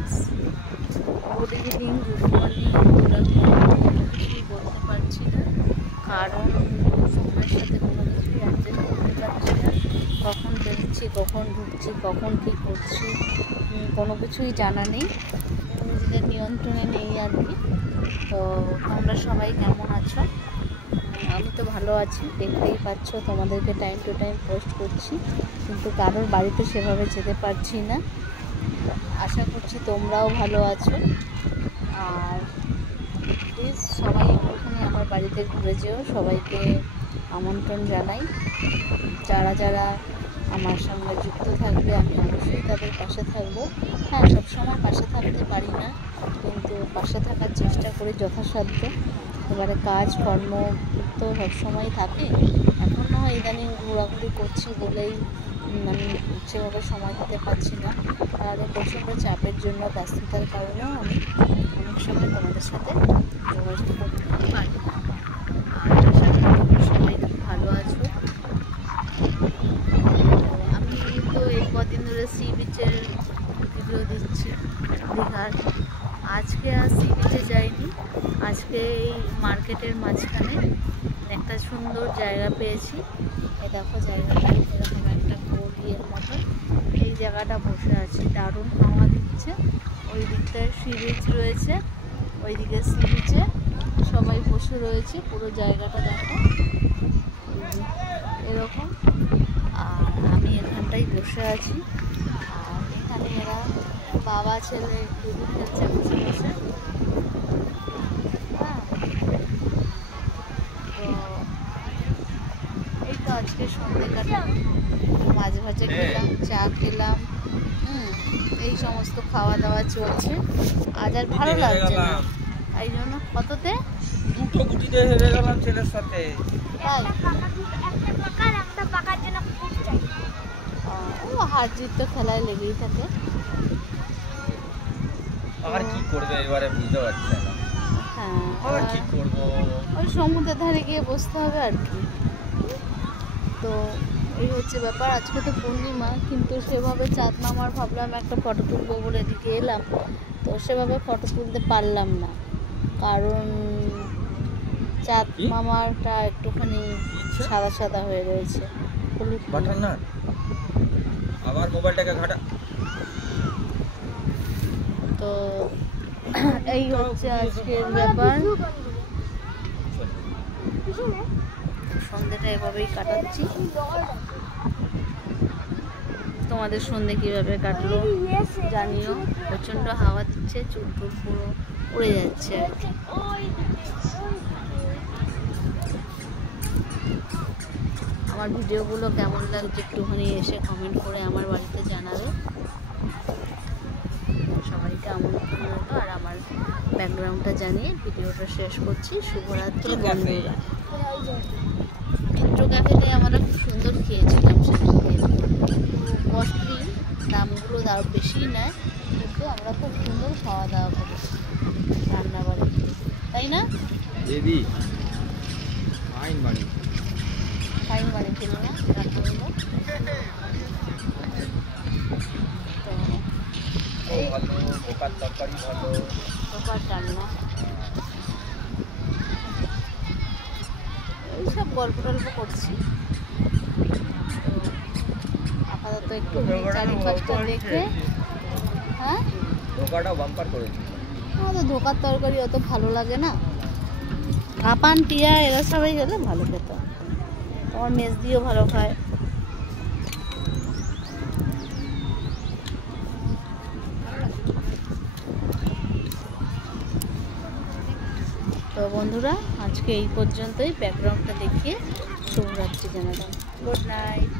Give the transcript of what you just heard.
Friends, good evening, good morning, good afternoon, কিছুই বলতে পারছি না, কারণ সময়ের সাথে কোনো কিছুই অ্যাডজাস্ট করতে পারছি না। কখন বেরোচ্ছি, কখন ঢুকছি, কখন কী করছি, কোনো কিছুই জানা নেই, নিজেদের নিয়ন্ত্রণে নেই আর কি। তো তোমরা সবাই কেমন আছো? আমি তো ভালো আছি, দেখতেই পাচ্ছ, তোমাদেরকে টাইম টু টাইম পোস্ট করছি, কিন্তু কারোর বাড়িতে সেভাবে যেতে পারছি না। আশা করছি তোমরাও ভালো আছো। আর প্লিজ সবাই একটুখানি আমার বাড়িতে ঘুরে যেও, সবাইকে আমন্ত্রণ জানাই। যারা যারা আমার সঙ্গে যুক্ত থাকবে আমি অবশ্যই তাদের পাশে থাকবো। হ্যাঁ, সবসময় পাশে থাকতে পারি না, কিন্তু পাশে থাকার চেষ্টা করি যথাসাধ্য। এবারে কাজ কর্ম তো সবসময় থাকে, এখন না হয় ইদানিং ঘোরাঘুরি করছি বলেই আমি সেভাবে সময় দিতে পারছি না। আর প্রচণ্ড চাপের জন্য, ব্যস্ততার কারণেও আমি অনেক সময় তোমাদের সাথে যোগাযোগ করতে পারি না। আর আশা করি তোমরা সবাই খুব ভালো আছো। আমি তো এই কদিন ধরে সি বিচের ভিডিও দিচ্ছি দীঘার। আজকে আর সি বিচে যাইনি, আজকে এই মার্কেটের মাঝখানে একটা সুন্দর জায়গা পেয়েছি। এই দেখো জায়গাটা এরকম একটা গলির মতো, এই জায়গাটা বসে আছি, দারুণ হাওয়া দিচ্ছে। ওই দিকটায় সি বিচ রয়েছে, ওই দিকে সি বিচে সবাই বসে রয়েছে, পুরো জায়গাটা দেখো এরকম। আর আমি এখানটাই বসে আছি, আর এখানে এরা বাবা ছেলে লুডো খেলছে বসে বসে। এই তো আজকে সন্ধ্যে কাটাম, মাঝে মাঝে খেলাম, চা খেলাম, এই সমস্ত খাওয়া দাওয়া চলছে। আজ আর ভালো লাগছে না, এই জন্য কততে দুটো গুটিতে হেরে গেলাম ছেলের সাথে। ও হার জিত তো খেলায় লেগেই থাকে। আর কি করবে এবারে বুঝতে পারছি না। হ্যাঁ, আর কি করব, ওই সমুদ্রের ধারে গিয়ে বসতে হবে আর কি। তো এই হচ্ছে ব্যাপার। আজকে তো পূর্ণিমা, কিন্তু সেভাবে চাঁদ মামার ভাবলাম একটা ফটো তুলবো বলে এদিকে এলাম, তো সেভাবে ফটো তুলতে পারলাম না, কারণ চাঁদ মামারটা একটুখানি সাদা সাদা হয়ে রয়েছে। বাটার না আবার মোবাইলটাকে ঘাটা। তো এই হচ্ছে আজকের ব্যাপার। সন্ধ্যেটা এভাবেই কাটাচ্ছি। তোমাদের সন্ধ্যে কীভাবে কাটলো জানিও। প্রচণ্ড হাওয়া দিচ্ছে, চুল টুল পুরো উড়ে যাচ্ছে আর কি। আমার ভিডিওগুলো কেমন লাগছে একটুখানি এসে কমেন্ট করে আমার বাড়িতে জানাবে। সবাইকে আমন্ত্রণ রইল, আর আমার ব্যাকগ্রাউন্ডটা জানিয়ে ভিডিওটা শেষ করছি। শুভরাত্রি বন্ধুরা। মিত্র ক্যাফেতে আমরা খুব সুন্দর খেয়েছিলাম, সেদিনকে কস্টলি, দামগুলো বেশি নেয়, কিন্তু আমরা খুব সুন্দর খাওয়া দাওয়া করেছি রান্নাবাড়ি, তাই না দিদি? ফাইন বাড়ি, ফাইন বানিয়েছিল না রান্নাগুলো। তো ভালো, বোকার তরকারি ভালো, বোকার ডালনা, এইসব গল্প টল্প করছি। তো আপাতত একটু চারিপাশটা দেখে। হ্যাঁ, ধোকাটাও বাম্পার করেছি। আমাদের ধোকার তরকারি অত ভালো লাগে না, আপান টিয়া এরা সবাই গেলে ভালো খেত। আমার মেজ দিয়েও ভালো খায়। তো বন্ধুরা, আজকে এই পর্যন্তই। ব্যাকগ্রাউন্ডটা দেখিয়ে শুভরাত্রি জানালাম। Good night.